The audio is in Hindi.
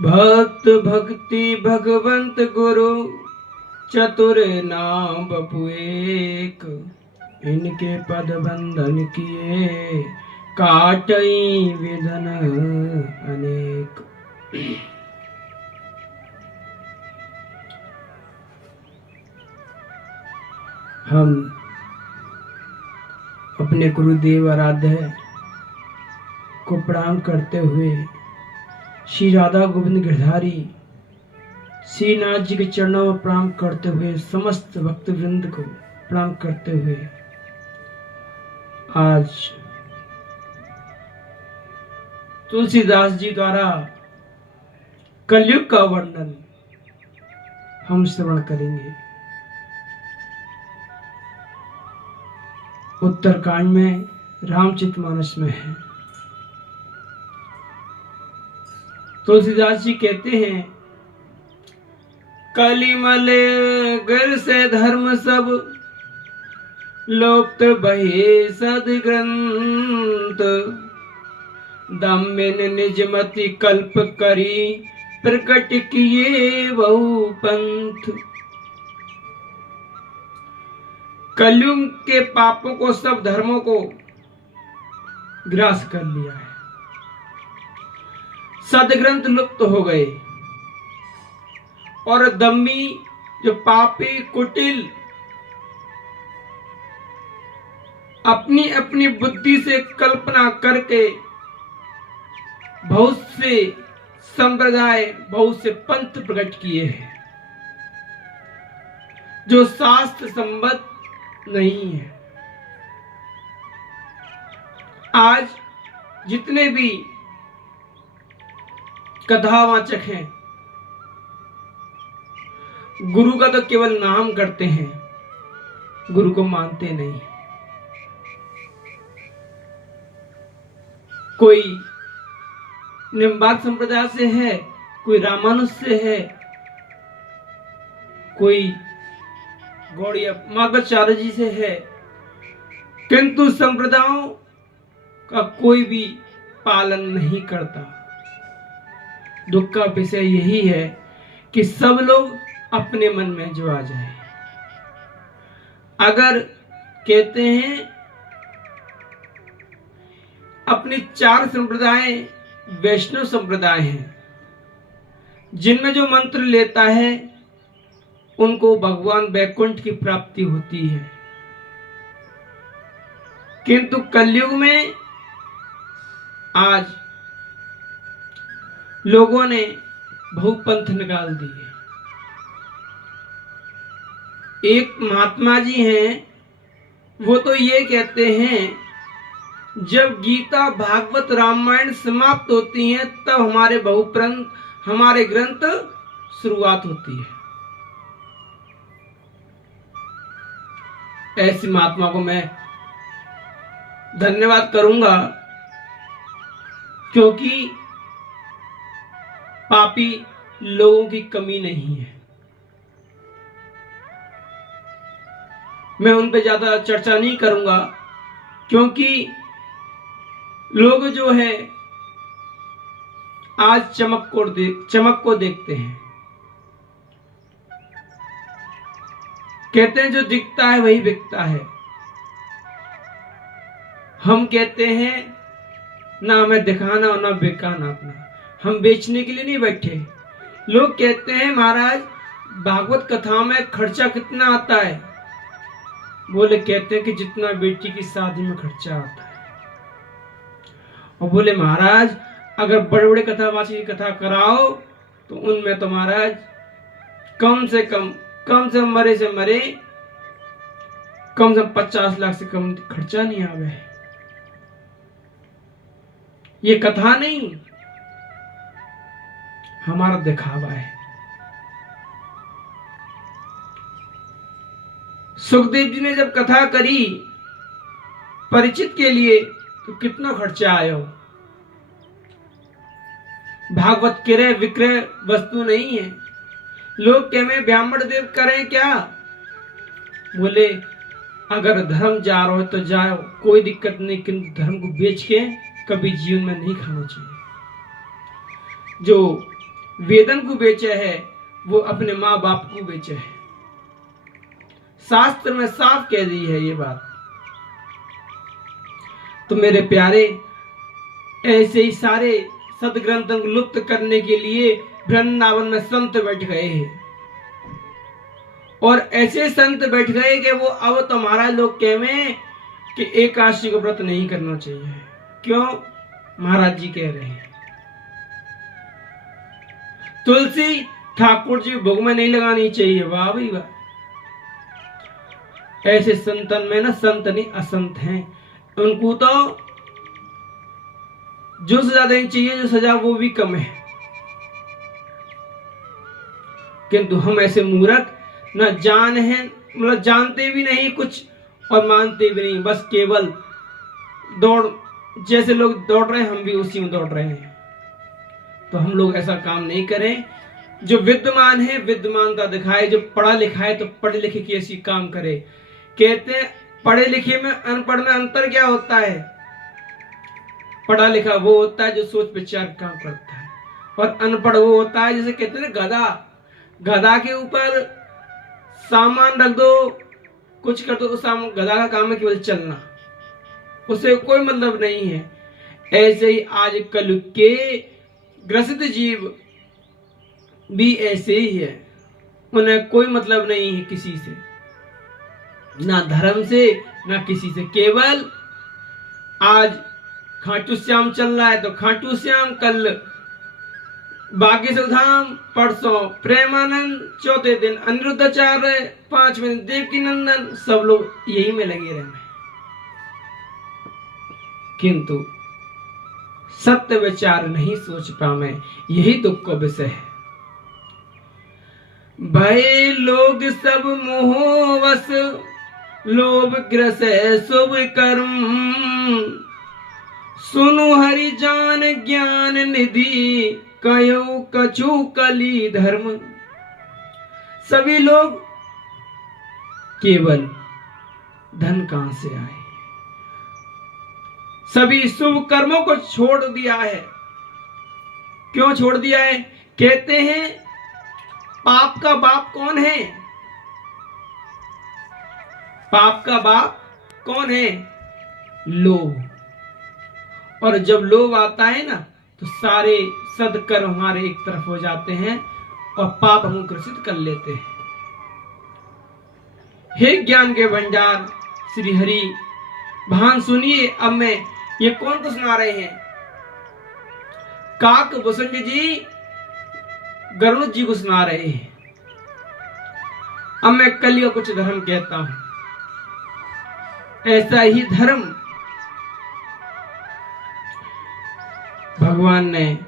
भक्त भक्ति भगवंत गुरु चतुर नाम बपु एक, इनके पद बंधन किए काटई विधन अनेक। हम अपने गुरुदेव आराध्य को प्रणाम करते हुए श्री राधा गोविंद गिरधारी श्रीनाथ जी के चरणों में प्रणाम करते हुए समस्त भक्त वृंद को प्रणाम करते हुए आज तुलसीदास जी द्वारा कलयुग का वर्णन हम श्रवण करेंगे। उत्तरकांड में रामचरितमानस में है। तुलसीदास जी कहते हैं, कलिमल गर से धर्म सब लोप्त बहे सदग्रंथ, दम्मिन निजमति कल्प करी प्रकट किए बहु पंथ। कलयुग के पापों को सब धर्मों को ग्रास कर लिया है, सदग्रंथ लुप्त हो गए और दम्मी जो पापी कुटिल अपनी अपनी बुद्धि से कल्पना करके बहुत से संप्रदाय बहुत से पंथ प्रकट किए हैं जो शास्त्र संबद्ध नहीं है। आज जितने भी कथावाचक हैं गुरु का तो केवल नाम करते हैं, गुरु को मानते नहीं। कोई निम्बार्क संप्रदाय से है, कोई रामानुज से है, कोई गौड़िया माधवाचार्य जी से है, किंतु संप्रदायों का कोई भी पालन नहीं करता। दुख का विषय यही है कि सब लोग अपने मन में जो आ जाए। अगर कहते हैं अपनी 4 संप्रदाय वैष्णव संप्रदाय हैं, जिनमें जो मंत्र लेता है उनको भगवान वैकुंठ की प्राप्ति होती है, किंतु कलयुग में आज लोगों ने बहुपंथ निकाल दिए। एक महात्मा जी हैं, वो तो ये कहते हैं जब गीता भागवत रामायण समाप्त होती हैं तब हमारे हमारे ग्रंथ शुरुआत होती है। ऐसी महात्मा को मैं धन्यवाद करूंगा, क्योंकि पापी लोगों की कमी नहीं है। मैं उन पे ज्यादा चर्चा नहीं करूंगा, क्योंकि लोग जो है आज चमक को देखते हैं। कहते हैं जो दिखता है वही बिकता है। हम कहते हैं ना हमें दिखाना और ना बिकाना अपना, हम बेचने के लिए नहीं बैठे। लोग कहते हैं महाराज भागवत कथा में खर्चा कितना आता है? बोले कहते हैं कि जितना बेटी की शादी में खर्चा आता है। और बोले महाराज अगर बड़े बड़े कथावाची की कथा कराओ तो उनमें तो महाराज कम से मरे से मरे कम से 50 लाख से कम खर्चा नहीं आवे। ये कथा नहीं, हमारा दिखावा है। सुखदेव जी ने जब कथा करी परिचित के लिए तो कितना खर्चा आया हो। भागवत क्रय विक्रय वस्तु नहीं है। लोग कह में ब्राह्मण देव करें क्या? बोले अगर धर्म जा रहा हो तो जाओ, कोई दिक्कत नहीं, किंतु धर्म को बेच के कभी जीवन में नहीं खाना चाहिए। जो वेदन को बेचे है वो अपने माँ बाप को बेचे है। शास्त्र में साफ कह दी है ये बात। तो मेरे प्यारे, ऐसे ही सारे सदग्रंथों को लुप्त करने के लिए वृंदावन में संत बैठ गए हैं, और ऐसे संत बैठ गए कि वो अब तुम्हारा लोग कहें कि एकादशी का व्रत नहीं करना चाहिए। क्यों? महाराज जी कह रहे हैं तुलसी ठाकुर जी भोग में नहीं लगानी चाहिए। वाह भाई वाह। ऐसे संतन में ना संत नहीं असंत हैं, उनको तो जो सजा देनी चाहिए, जो सजा वो भी कम है। किंतु हम ऐसे मूर्ख न जान है, मतलब जानते भी नहीं कुछ और मानते भी नहीं, बस केवल दौड़, जैसे लोग दौड़ रहे हैं हम भी उसी में दौड़ रहे हैं। तो हम लोग ऐसा काम नहीं करें। जो विद्यमान है विद्यमानता दिखाए, जो पढ़ा लिखा है तो पढ़े लिखे की ऐसी काम करे। कहते हैं पढ़े लिखे में अनपढ़ में अंतर क्या होता है? पढ़ा लिखा वो होता है जो सोच विचार काम करता है, और अनपढ़ वो होता है जैसे कहते हैं ना गधा, गधा के ऊपर सामान रख दो, कुछ कर दो, उस गधा का काम है केवल चलना, उसे कोई मतलब नहीं है। ऐसे ही आज कल के ग्रसित जीव भी ऐसे ही है, उन्हें कोई मतलब नहीं है किसी से, ना धर्म से ना किसी से। केवल आज खाटू श्याम चल रहा है तो खाटू श्याम, कल बागेश्वर धाम, परसों प्रेमानंद, चौथे दिन अनिरुद्धाचार्य, 5वें दिन देवकी नंदन, सब लोग यही में लगे रहना है। किंतु सत्य विचार नहीं सोच पावे, यही दुख का विषय है। भय लोग सब मोहवश, लोभ ग्रस शुभ कर्म, सुनु हरि जान ज्ञान निधि, कयो कछु कली धर्म। सभी लोग केवल धन कहां से आए, सभी शुभ कर्मों को छोड़ दिया है। क्यों छोड़ दिया है? कहते हैं पाप का बाप कौन है? पाप का बाप कौन है? लोभ। और जब लोभ आता है ना तो सारे सदकर्म हमारे एक तरफ हो जाते हैं और पाप हम ग्रसित कर लेते हैं। हे ज्ञान के भंडार श्री हरि, भान सुनिए। अब मैं ये कौन को सुना रहे हैं? काक भूषण जी गरुड़ जी को सुना रहे हैं। अब मैं कल का कुछ धर्म कहता हूं। ऐसा ही धर्म भगवान ने